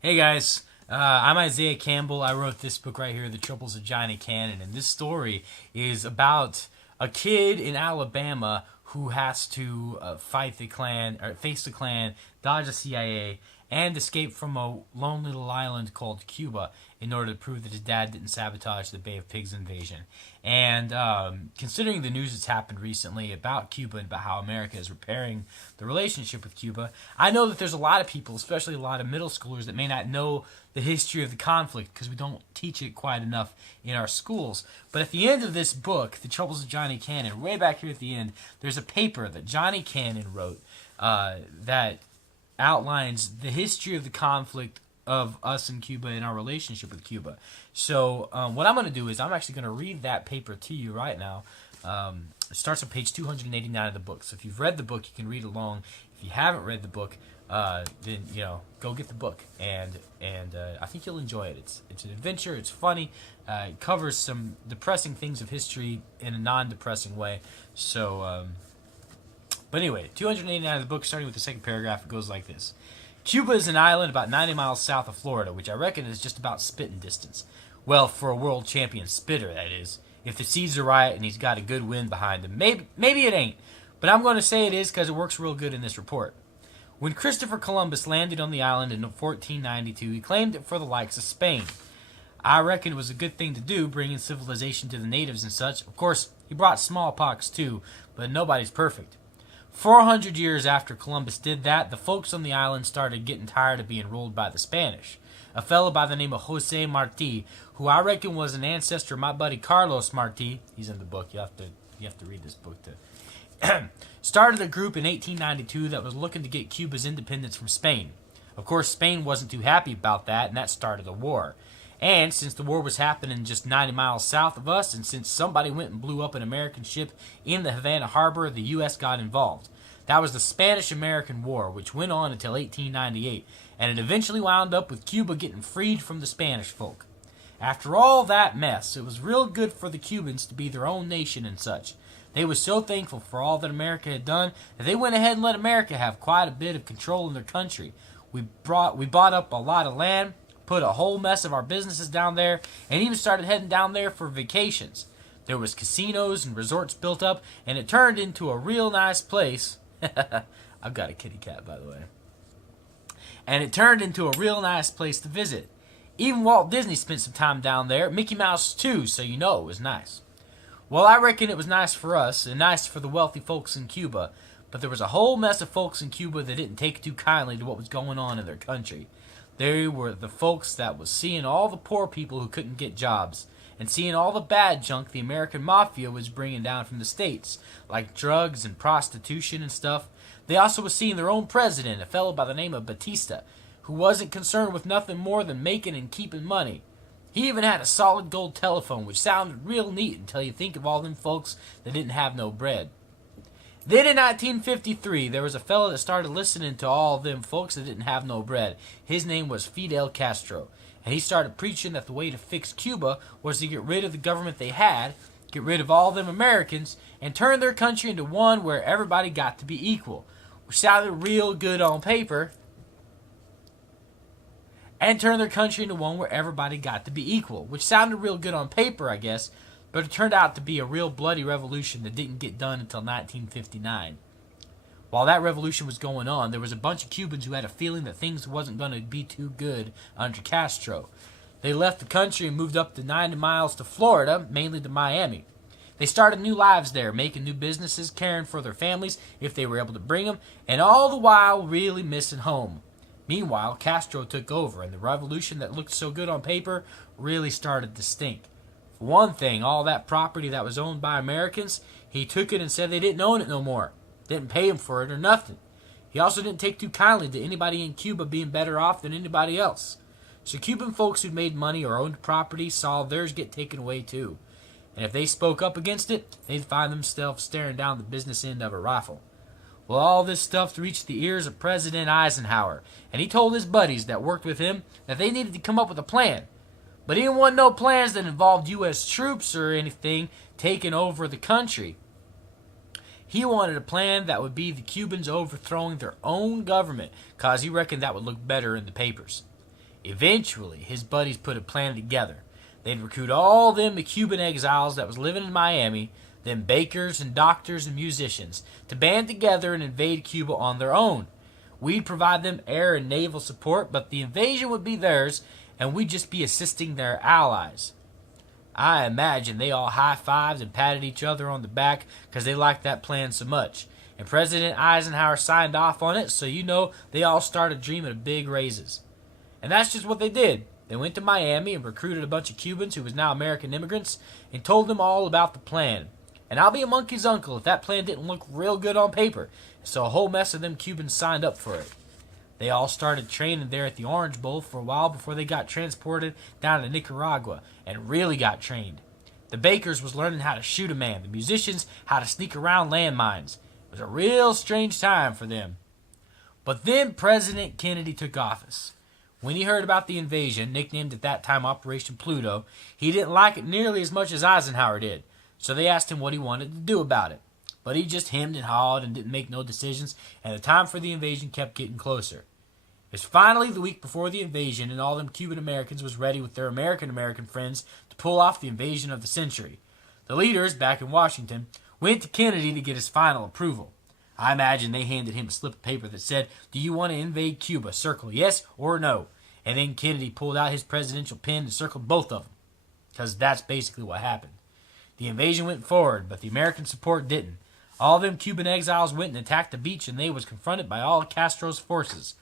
Hey guys, I'm Isaiah Campbell. I wrote this book right here, The Troubles of Johnny Cannon, and this story is about a kid in Alabama who has to fight the Klan, or face the Klan, dodge the CIA, and escape from a lone little island called Cuba in order to prove that his dad didn't sabotage the Bay of Pigs invasion. And considering the news that's happened recently about Cuba and about how America is repairing the relationship with Cuba, I know that there's a lot of people, especially a lot of middle schoolers, that may not know the history of the conflict because we don't teach it quite enough in our schools. But at the end of this book, The Troubles of Johnny Cannon, way back here at the end, there's a paper that Johnny Cannon wrote that outlines the history of the conflict of us in Cuba and our relationship with Cuba. So what I'm going to do is I'm actually going to read that paper to you right now. It starts on page 289 of the book. So if you've read the book, you can read along. If you haven't read the book, then go get the book, and I think you'll enjoy it. It's an adventure. It's funny. It covers some depressing things of history in a non-depressing way. So. But anyway, 289 of the book, starting with the second paragraph, it goes like this. Cuba is an island about 90 miles south of Florida, which I reckon is just about spitting distance. Well, for a world champion spitter, that is. If the seeds are right and he's got a good wind behind him. Maybe it ain't, but I'm going to say it is because it works real good in this report. When Christopher Columbus landed on the island in 1492, he claimed it for the likes of Spain. I reckon it was a good thing to do, bringing civilization to the natives and such. Of course, he brought smallpox too, but nobody's perfect. 400 years after Columbus did that, the folks on the island started getting tired of being ruled by the Spanish. A fellow by the name of Jose Marti, who I reckon was an ancestor of my buddy Carlos Marti, he's in the book, you have to read this book to started a group in 1892 that was looking to get Cuba's independence from Spain. Of course, Spain wasn't too happy about that, and that started a war. And since the war was happening just 90 miles south of us, and since somebody went and blew up an American ship in the Havana harbor, the U.S. got involved. That was the Spanish-American War, which went on until 1898, and it eventually wound up with Cuba getting freed from the Spanish folk. After all that mess, it was real good for the Cubans to be their own nation and such. They were so thankful for all that America had done that they went ahead and let America have quite a bit of control in their country. We bought up a lot of land, put a whole mess of our businesses down there, and even started heading down there for vacations. There was casinos and resorts built up, and it turned into a real nice place. I've got a kitty cat, by the way. And it turned into a real nice place to visit. Even Walt Disney spent some time down there, Mickey Mouse too, so you know it was nice. Well, I reckon it was nice for us, and nice for the wealthy folks in Cuba, but there was a whole mess of folks in Cuba that didn't take too kindly to what was going on in their country. They were the folks that was seeing all the poor people who couldn't get jobs, and seeing all the bad junk the American mafia was bringing down from the States, like drugs and prostitution and stuff. They also was seeing their own president, a fellow by the name of Batista, who wasn't concerned with nothing more than making and keeping money. He even had a solid gold telephone, which sounded real neat until you think of all them folks that didn't have no bread. Then in 1953, there was a fellow that started listening to all them folks that didn't have no bread. His name was Fidel Castro. And he started preaching that the way to fix Cuba was to get rid of the government they had, get rid of all them Americans, and turn their country into one where everybody got to be equal. Which sounded real good on paper. And turn their country into one where everybody got to be equal. Which sounded real good on paper, I guess. But it turned out to be a real bloody revolution that didn't get done until 1959. While that revolution was going on, there was a bunch of Cubans who had a feeling that things wasn't going to be too good under Castro. They left the country and moved up to 90 miles to Florida, mainly to Miami. They started new lives there, making new businesses, caring for their families if they were able to bring them, and all the while really missing home. Meanwhile, Castro took over, and the revolution that looked so good on paper really started to stink. For one thing, all that property that was owned by Americans, he took it and said they didn't own it no more. Didn't pay him for it or nothing. He also didn't take too kindly to anybody in Cuba being better off than anybody else. So Cuban folks who made money or owned property saw theirs get taken away too. And if they spoke up against it, they'd find themselves staring down the business end of a rifle. Well, all this stuff reached the ears of President Eisenhower, and he told his buddies that worked with him that they needed to come up with a plan. But he didn't want no plans that involved U.S. troops or anything taking over the country. He wanted a plan that would be the Cubans overthrowing their own government, cause he reckoned that would look better in the papers. Eventually, his buddies put a plan together. They'd recruit all them Cuban exiles that was living in Miami, them bakers and doctors and musicians, to band together and invade Cuba on their own. We'd provide them air and naval support, but the invasion would be theirs, and we'd just be assisting their allies. I imagine they all high-fived and patted each other on the back because they liked that plan so much. And President Eisenhower signed off on it, so you know they all started dreaming of big raises. And that's just what they did. They went to Miami and recruited a bunch of Cubans who was now American immigrants and told them all about the plan. And I'll be a monkey's uncle if that plan didn't look real good on paper. So a whole mess of them Cubans signed up for it. They all started training there at the Orange Bowl for a while before they got transported down to Nicaragua and really got trained. The bakers was learning how to shoot a man, the musicians how to sneak around landmines. It was a real strange time for them. But then President Kennedy took office. When he heard about the invasion, nicknamed at that time Operation Pluto, he didn't like it nearly as much as Eisenhower did. So they asked him what he wanted to do about it. But he just hemmed and hawed and didn't make no decisions, and the time for the invasion kept getting closer. It was finally the week before the invasion, and all them Cuban Americans was ready with their American friends to pull off the invasion of the century. The leaders, back in Washington, went to Kennedy to get his final approval. I imagine they handed him a slip of paper that said, "Do you want to invade Cuba? Circle yes or no." And then Kennedy pulled out his presidential pen and circled both of them. Because that's basically what happened. The invasion went forward, but the American support didn't. All them Cuban exiles went and attacked the beach, and they was confronted by all Castro's forces.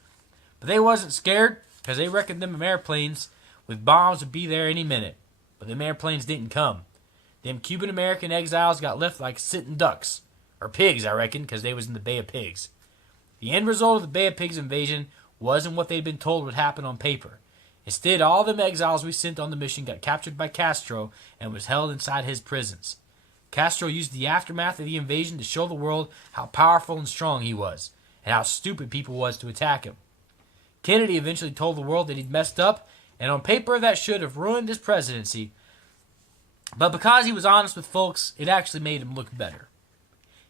But they wasn't scared, because they reckoned them airplanes with bombs would be there any minute. But them airplanes didn't come. Them Cuban American exiles got left like sitting ducks. Or pigs, I reckon, because they was in the Bay of Pigs. The end result of the Bay of Pigs invasion wasn't what they'd been told would happen on paper. Instead, all them exiles we sent on the mission got captured by Castro and was held inside his prisons. Castro used the aftermath of the invasion to show the world how powerful and strong he was, and how stupid people was to attack him. Kennedy eventually told the world that he'd messed up, and on paper that should have ruined his presidency. But because he was honest with folks, it actually made him look better.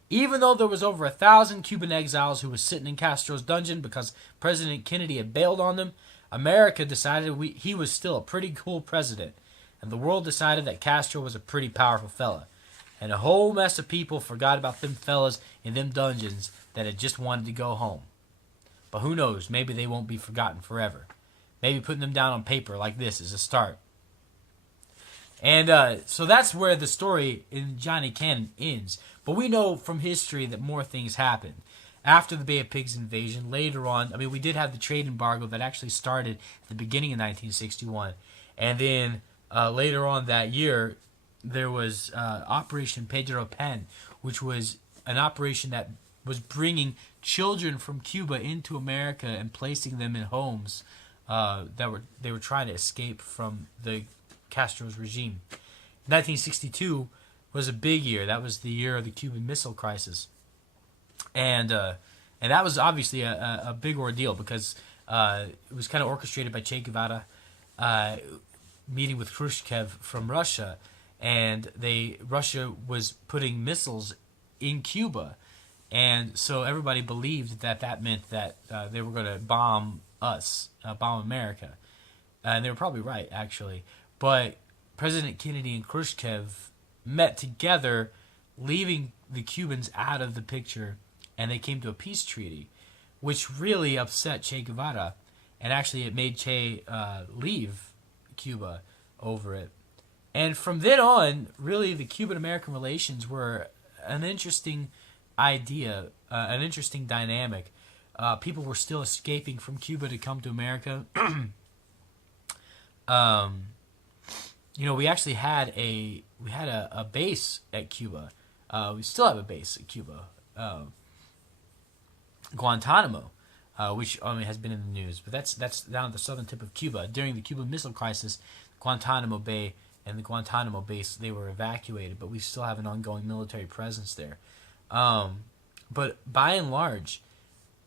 Even though there was over 1,000 Cuban exiles who was sitting in Castro's dungeon because President Kennedy had bailed on them, America decided he was still a pretty cool president, and the world decided that Castro was a pretty powerful fella. And a whole mess of people forgot about them fellas in them dungeons that had just wanted to go home. But who knows, maybe they won't be forgotten forever. Maybe putting them down on paper like this is a start. And so that's where the story in Johnny Cannon ends. But we know from history that more things happened. After the Bay of Pigs invasion, later on, we did have the trade embargo that actually started at the beginning of 1961. And then later on that year, there was Operation Pedro Pan, which was an operation that was bringing children from Cuba into America and placing them in homes they were trying to escape from the Castro's regime. 1962 was a big year. That was the year of the Cuban Missile Crisis, and that was obviously a big ordeal because it was kind of orchestrated by Che Guevara, meeting with Khrushchev from Russia, and Russia was putting missiles in Cuba, and so everybody believed that meant that they were going to bomb us, bomb America, and they were probably right actually. But President Kennedy and Khrushchev met together, leaving the Cubans out of the picture, and they came to a peace treaty, which really upset Che Guevara, and actually it made Che leave Cuba over it. And from then on, really the Cuban-American relations were an interesting idea, an interesting dynamic. People were still escaping from Cuba to come to America. We actually had a base at Cuba. We still have a base at Cuba, Guantanamo, which has been in the news. But that's down at the southern tip of Cuba. During the Cuban Missile Crisis, Guantanamo Bay and the Guantanamo base, they were evacuated, but we still have an ongoing military presence there. But by and large,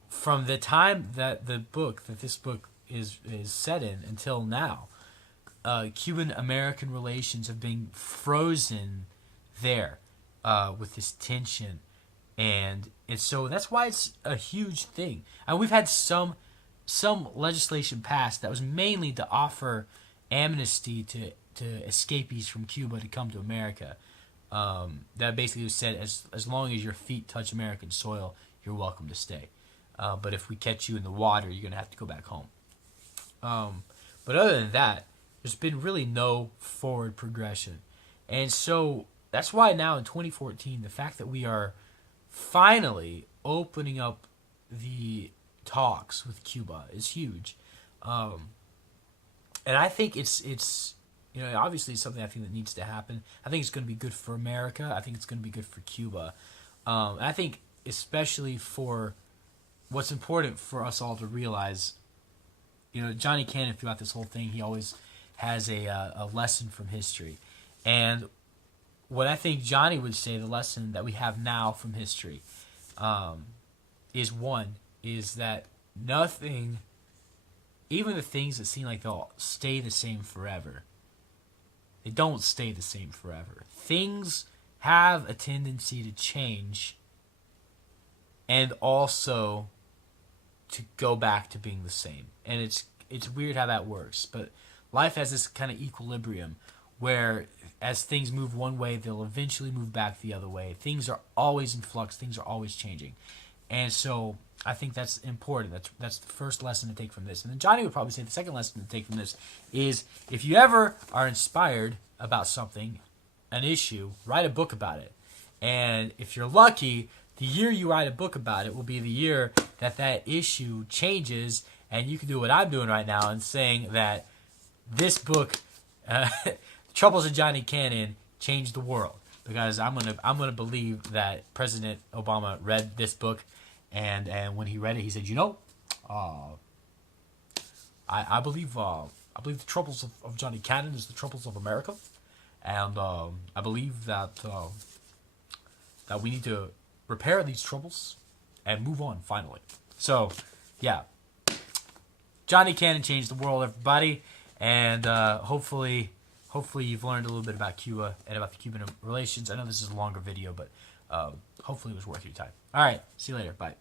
from the time that this book is set in until now, Cuban-American relations have been frozen there with this tension, and so that's why it's a huge thing. And we've had some some legislation passed that was mainly to offer amnesty to escapees from Cuba to come to America. That basically said, as long as your feet touch American soil, you're welcome to stay. But if we catch you in the water, you're going to have to go back home. But other than that, there's been really no forward progression. And so that's why now in 2014, the fact that we are finally opening up the talks with Cuba is huge. And I think it's obviously it's something I think that needs to happen. I think it's going to be good for America. I think it's going to be good for Cuba. And I think especially for what's important for us all to realize, Johnny Cannon throughout this whole thing, he always has a lesson from history. And what I think Johnny would say, the lesson that we have now from history, is that nothing, even the things that seem like they'll stay the same forever, they don't stay the same forever. Things have a tendency to change and also to go back to being the same. And it's weird how that works, but life has this kind of equilibrium where as things move one way, they'll eventually move back the other way. Things are always in flux. Things are always changing. And so I think that's important. That's the first lesson to take from this. And then Johnny would probably say the second lesson to take from this is if you ever are inspired about something, an issue, write a book about it. And if you're lucky, the year you write a book about it will be the year that issue changes, and you can do what I'm doing right now and saying that this book, Troubles of Johnny Cannon, changed the world. Because I'm gonna believe that President Obama read this book, and when he read it, he said, I believe the troubles of Johnny Cannon is the troubles of America, and I believe that we need to repair these troubles and move on finally. So, yeah, Johnny Cannon changed the world, everybody, and hopefully you've learned a little bit about Cuba and about the Cuban relations. I know this is a longer video, but hopefully it was worth your time. All right, see you later. Bye.